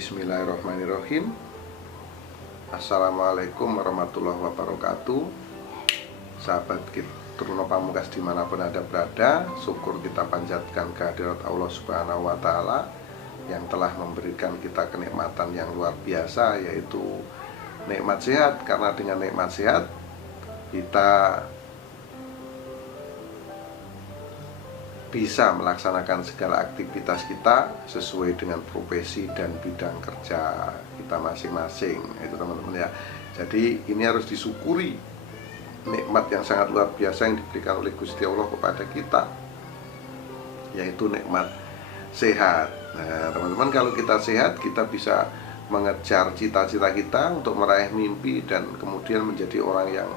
Bismillahirrahmanirrahim. Assalamualaikum warahmatullahi wabarakatuh. Sahabat Truno Pamungkas dimanapun Anda berada, syukur kita panjatkan kehadirat Allah Subhanahu wa Ta'ala yang telah memberikan kita kenikmatan yang luar biasa, yaitu nikmat sehat. Karena dengan nikmat sehat kita bisa melaksanakan segala aktivitas kita sesuai dengan profesi dan bidang kerja kita masing-masing. Itu teman-teman ya. Jadi ini harus disyukuri, nikmat yang sangat luar biasa yang diberikan oleh Gusti Allah kepada kita, yaitu nikmat sehat. Nah teman-teman, kalau kita sehat, kita bisa mengejar cita-cita kita untuk meraih mimpi dan kemudian menjadi orang yang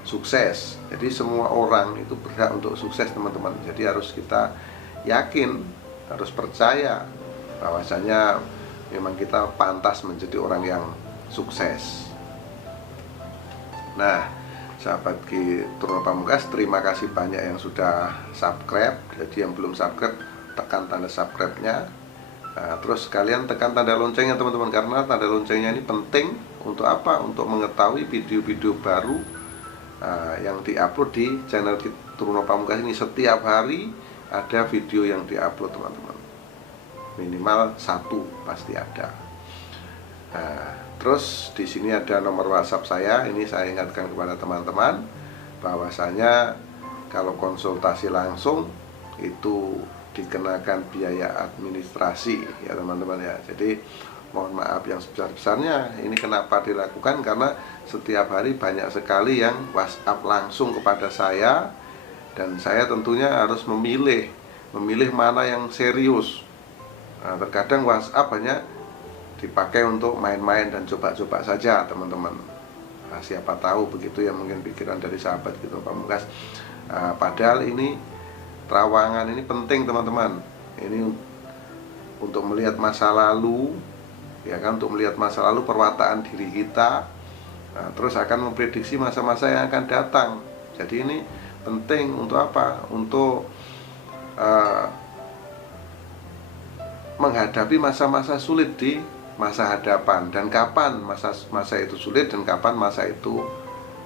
sukses. Jadi semua orang itu berhak untuk sukses teman-teman. Jadi harus kita yakin, harus percaya bahwasanya memang kita pantas menjadi orang yang sukses. Nah sahabat Truno Pamungkas, terima kasih banyak yang sudah subscribe. Jadi yang belum subscribe, tekan tanda subscribe-nya. Terus kalian tekan tanda loncengnya teman-teman, karena tanda loncengnya ini penting untuk apa? Untuk mengetahui video-video baru yang diupload di channel Truno Pamungkas ini. Setiap hari ada video yang diupload teman-teman, minimal satu pasti ada. Terus di sini ada nomor WhatsApp saya. Ini saya ingatkan kepada teman-teman bahwasanya kalau konsultasi langsung itu dikenakan biaya administrasi ya teman-teman ya. Jadi mohon maaf yang sebesar-besarnya. Ini kenapa dilakukan? Karena setiap hari banyak sekali yang WhatsApp langsung kepada saya, dan saya tentunya harus memilih mana yang serius. Terkadang WhatsApp hanya dipakai untuk main-main dan coba-coba saja teman-teman. Siapa tahu begitu ya, mungkin pikiran dari sahabat gitu Pamungkas. Padahal ini terawangan ini penting teman-teman. Ini untuk melihat masa lalu, ya kan, untuk melihat masa lalu perwataan diri kita, terus akan memprediksi masa-masa yang akan datang. Jadi ini penting untuk apa? Untuk menghadapi masa-masa sulit di masa hadapan, dan kapan masa itu sulit dan kapan masa itu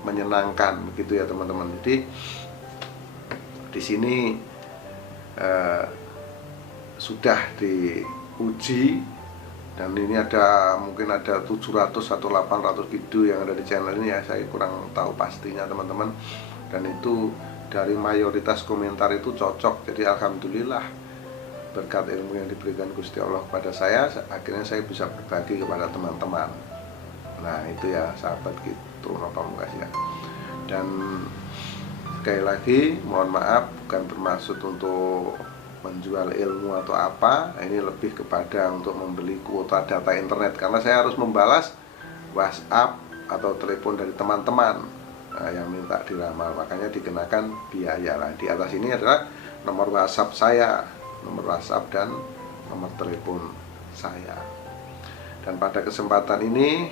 menyenangkan, begitu ya teman-teman. Jadi di sini sudah diuji, dan ini mungkin ada 700 atau 800 video yang ada di channel ini ya, saya kurang tahu pastinya teman-teman. Dan itu dari mayoritas komentar itu cocok. Jadi alhamdulillah, berkat ilmu yang diberikan Gusti Allah kepada saya, akhirnya saya bisa berbagi kepada teman-teman. Nah itu ya sahabat Truno Pamungkas ya. Dan sekali lagi mohon maaf, bukan bermaksud untuk menjual ilmu atau apa. Ini lebih kepada untuk membeli kuota data internet, karena saya harus membalas WhatsApp atau telepon dari teman-teman yang minta diramal, makanya dikenakan biaya lah. Di atas ini adalah nomor WhatsApp saya, nomor WhatsApp dan nomor telepon saya. Dan pada kesempatan ini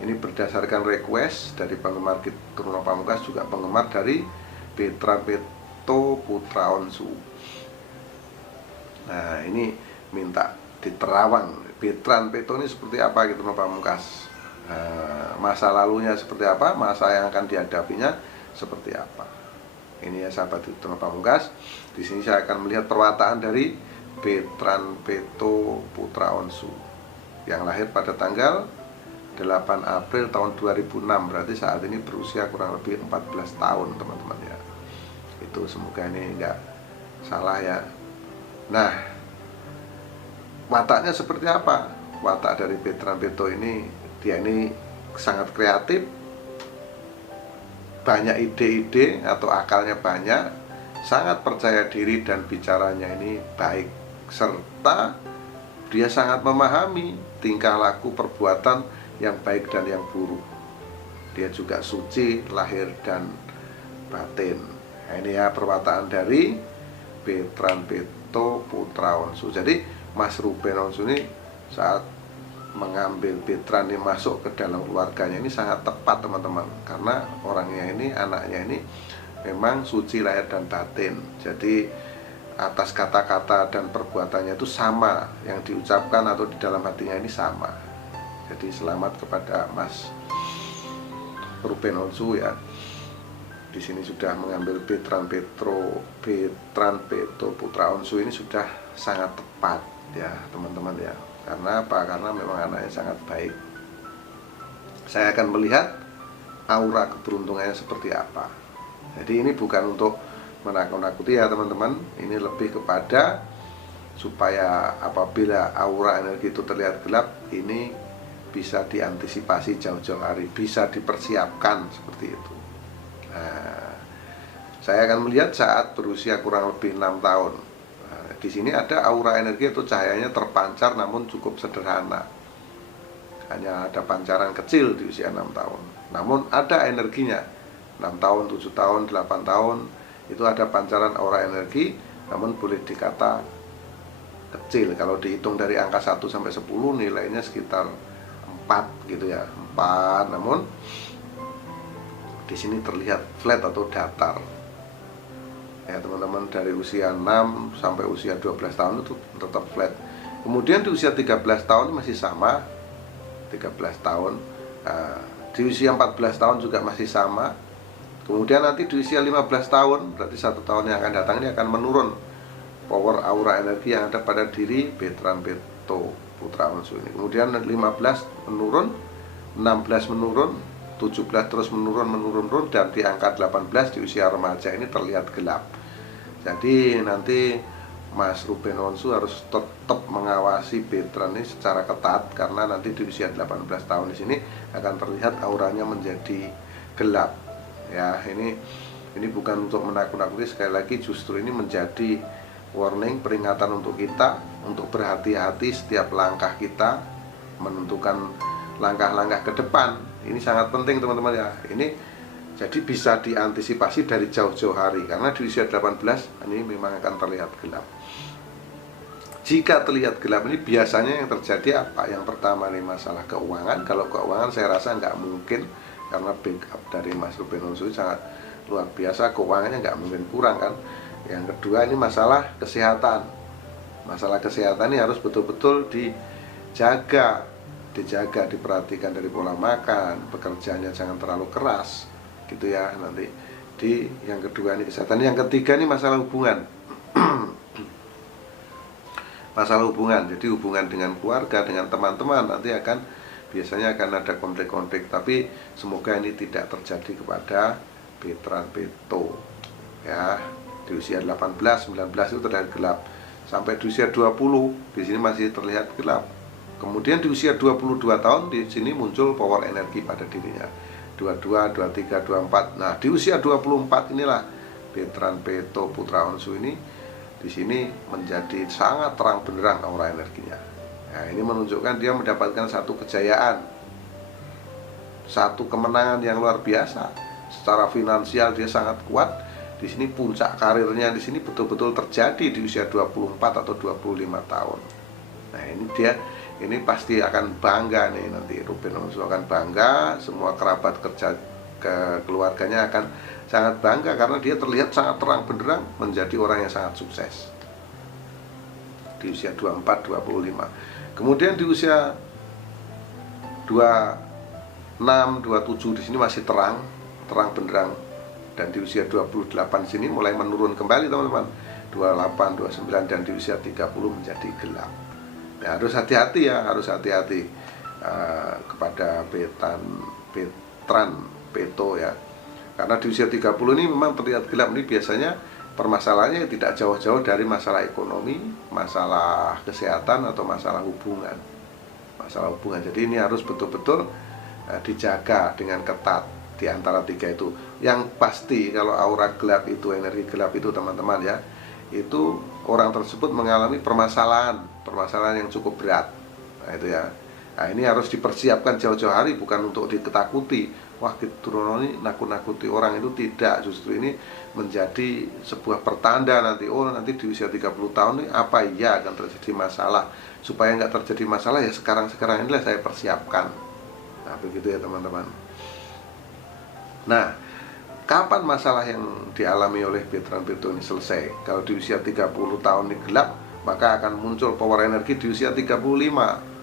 berdasarkan request dari penggemar Truno Pamungkas, juga penggemar dari Petra Peto Putra Onsu. Nah ini minta diterawang Betran Peto ini seperti apa gitu Truno Pamungkas. Masa lalunya seperti apa, masa yang akan dihadapinya seperti apa. Ini ya sahabat Truno Pamungkas. Di sini saya akan melihat perwataan dari Betran Peto Putra Onsu yang lahir pada tanggal 8 April tahun 2006. Berarti saat ini berusia kurang lebih 14 tahun teman-teman ya. Itu semoga ini enggak salah ya. Nah wataknya seperti apa? Watak dari Betran Peto ini, dia ini sangat kreatif, banyak ide-ide atau akalnya banyak, sangat percaya diri, dan bicaranya ini baik, serta dia sangat memahami tingkah laku perbuatan yang baik dan yang buruk. Dia juga suci lahir dan batin. Nah, ini ya perwataan dari Betran Peto Putra Onsu. Jadi Mas Ruben Onsu ini saat mengambil Betran ini masuk ke dalam keluarganya ini sangat tepat teman-teman, karena orangnya ini, anaknya ini memang suci lahir dan batin. Jadi atas kata-kata dan perbuatannya itu sama, yang diucapkan atau di dalam hatinya ini sama. Jadi selamat kepada Mas Ruben Onsu ya. Di sini sudah mengambil Bertrand Peto Putra Onsu, ini sudah sangat tepat ya teman-teman ya. Karena apa? Karena memang anaknya sangat baik. Saya akan melihat aura keberuntungannya seperti apa. Jadi ini bukan untuk menakut-nakuti ya teman-teman, ini lebih kepada supaya apabila aura energi itu terlihat gelap, ini bisa diantisipasi jauh-jauh hari, bisa dipersiapkan seperti itu. Nah, saya akan melihat saat berusia kurang lebih 6 tahun. Nah, di sini ada aura energi atau cahayanya terpancar namun cukup sederhana. Hanya ada pancaran kecil di usia 6 tahun. Namun ada energinya. 6 tahun, 7 tahun, 8 tahun itu ada pancaran aura energi, namun boleh dikata kecil. Kalau dihitung dari angka 1 sampai 10 nilainya sekitar 4 gitu ya, 4. Namun di sini terlihat flat atau datar. Ya teman-teman, dari usia 6 sampai usia 12 tahun itu tetap flat. Kemudian di usia 13 tahun masih sama, 13 tahun. Nah, di usia 14 tahun juga masih sama. Kemudian nanti di usia 15 tahun, berarti 1 tahun yang akan datang ini akan menurun power aura energi yang ada pada diri Bertrand Peto Putra Onsu ini. Kemudian 15 menurun, 16 menurun, 17 terus menurun, dan di angka 18 di usia remaja ini terlihat gelap. Jadi nanti Mas Ruben Onsu harus tetap mengawasi Bertrand ini secara ketat, karena nanti di usia 18 tahun di sini akan terlihat auranya menjadi gelap. Ya, ini bukan untuk menakut-nakuti, sekali lagi justru ini menjadi warning, peringatan untuk kita untuk berhati-hati setiap langkah kita menentukan langkah-langkah ke depan. Ini sangat penting teman-teman ya. Ini jadi bisa diantisipasi dari jauh-jauh hari, karena di usia 18 ini memang akan terlihat gelap. Jika terlihat gelap ini biasanya yang terjadi apa? Yang pertama ini masalah keuangan. Kalau keuangan saya rasa nggak mungkin, karena backup dari Mas Ruben Onsu sangat luar biasa, keuangannya nggak mungkin kurang kan. Yang kedua ini masalah kesehatan. Masalah kesehatan ini harus betul-betul dijaga, diperhatikan dari pola makan, pekerjaannya jangan terlalu keras gitu ya. Nanti di yang kedua ini kesehatan. Yang ketiga ini masalah hubungan. Masalah hubungan, jadi hubungan dengan keluarga, dengan teman-teman nanti biasanya akan ada konflik-konflik, tapi semoga ini tidak terjadi kepada Bertrand Peto ya. Di usia 18, 19 itu terlihat gelap, sampai di usia 20 di sini masih terlihat gelap. Kemudian di usia 22 tahun di sini muncul power energi pada dirinya, 22, 23, 24. Nah, di usia 24 inilah Bertrand Peto Putra Onsu ini di sini menjadi sangat terang benderang aura energinya. Nah, ini menunjukkan dia mendapatkan satu kejayaan, satu kemenangan yang luar biasa. Secara finansial dia sangat kuat. Di sini puncak karirnya di sini betul-betul terjadi di usia 24 atau 25 tahun. Nah, ini pasti akan bangga nih, nanti Ruben Onsu akan bangga, semua kerabat kerja keluarganya akan sangat bangga, karena dia terlihat sangat terang benderang menjadi orang yang sangat sukses di usia 24, 25. Kemudian di usia 26, 27 di sini masih terang benderang, dan di usia 28 di sini mulai menurun kembali teman-teman. 28, 29 dan di usia 30 menjadi gelap. Nah, harus hati-hati ya, kepada Bertrand Peto ya. Karena di usia 30 ini memang terlihat gelap. Ini biasanya permasalahannya tidak jauh-jauh dari masalah ekonomi, masalah kesehatan, atau masalah hubungan. Jadi ini harus betul-betul dijaga dengan ketat di antara tiga itu. Yang pasti kalau aura gelap itu, energi gelap itu teman-teman ya, itu orang tersebut mengalami permasalahan yang cukup berat. Nah, itu ya. Nah, ini harus dipersiapkan jauh-jauh hari, bukan untuk diketakuti. Wah, Turono ini nakut-nakuti orang, itu tidak. Justru ini menjadi sebuah pertanda nanti, oh nanti di usia 30 tahun ini apa ya akan terjadi masalah. Supaya nggak terjadi masalah ya sekarang inilah saya persiapkan. Nah, begitu ya teman-teman. Nah, kapan masalah yang dialami oleh veteran Peto ini selesai? Kalau di usia 30 tahun ini gelap, maka akan muncul power energi di usia 35.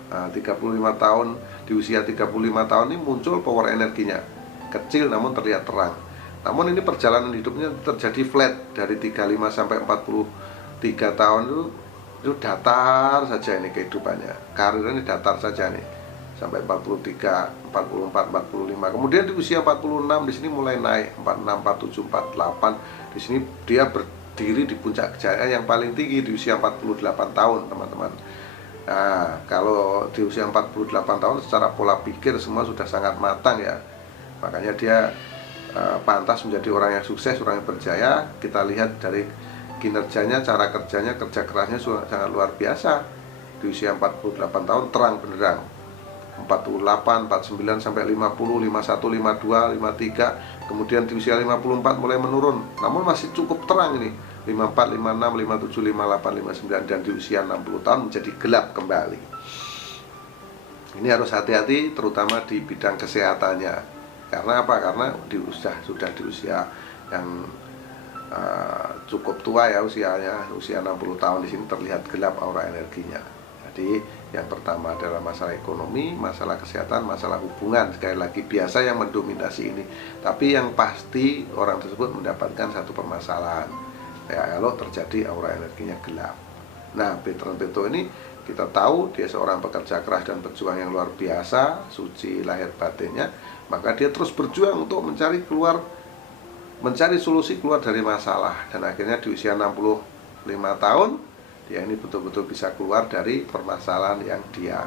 Nah, 35 tahun, di usia 35 tahun ini muncul power energinya. Kecil namun terlihat terang. Namun ini perjalanan hidupnya terjadi flat dari 35 sampai 43 tahun itu datar saja ini kehidupannya. Karir ini datar saja nih. Sampai 43, 44, 45. Kemudian di usia 46 di sini mulai naik 46, 47, 48. Di sini dia berdiri di puncak kejayaan yang paling tinggi di usia 48 tahun, teman-teman. Nah, kalau di usia 48 tahun secara pola pikir semua sudah sangat matang ya. Makanya dia pantas menjadi orang yang sukses, orang yang berjaya. Kita lihat dari kinerjanya, cara kerjanya, kerja kerasnya sangat luar biasa. Di usia 48 tahun terang benderang. 48, 49 sampai 50, 51, 52, 53. Kemudian di usia 54 mulai menurun. Namun masih cukup terang ini. 54, 56, 57, 58, 59, dan di usia 60 tahun menjadi gelap kembali. Ini harus hati-hati terutama di bidang kesehatannya. Karena apa? Karena sudah di usia yang cukup tua ya usianya, usia 60 tahun di sini terlihat gelap aura energinya. Jadi yang pertama adalah masalah ekonomi, masalah kesehatan, masalah hubungan. Sekali lagi biasa yang mendominasi ini. Tapi yang pasti orang tersebut mendapatkan satu permasalahan ya, kalau terjadi aura energinya gelap. Nah, veteran Peto ini kita tahu dia seorang pekerja keras dan pejuang yang luar biasa, suci lahir batinnya. Maka dia terus berjuang untuk mencari solusi keluar dari masalah. Dan akhirnya di usia 65 tahun dia ini betul-betul bisa keluar dari permasalahan yang dia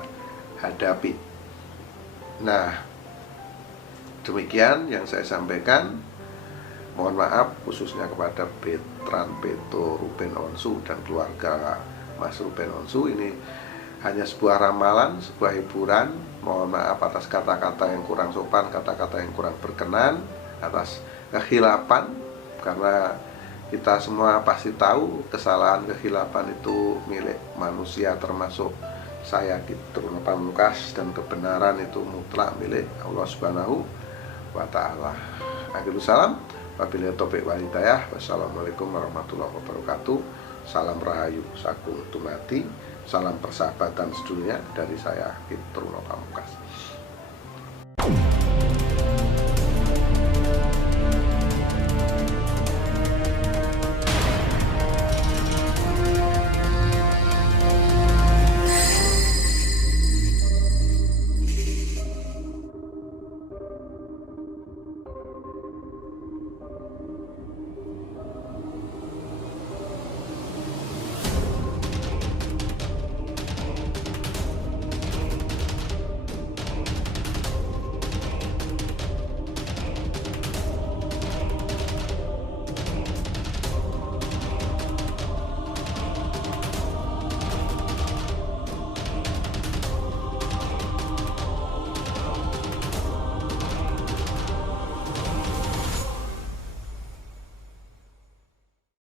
hadapi. Nah, demikian yang saya sampaikan. Mohon maaf khususnya kepada veteran Peto Ruben Onsu dan keluarga Mas Ruben Onsu. Ini hanya sebuah ramalan, sebuah hiburan. Mohon maaf atas kata-kata yang kurang sopan, kata-kata yang kurang berkenan, atas kehilapan. Karena kita semua pasti tahu kesalahan kehilapan itu milik manusia, termasuk saya Truno Pamungkas, dan kebenaran itu mutlak milik Allah Subhanahu wa Ta'ala. Akhirul salam. Wabillahi taufiq wal hidayah. Wassalamualaikum warahmatullahi wabarakatuh. Salam rahayu sagung tumati. Salam persahabatan sedunia dari saya Truno Pamungkas.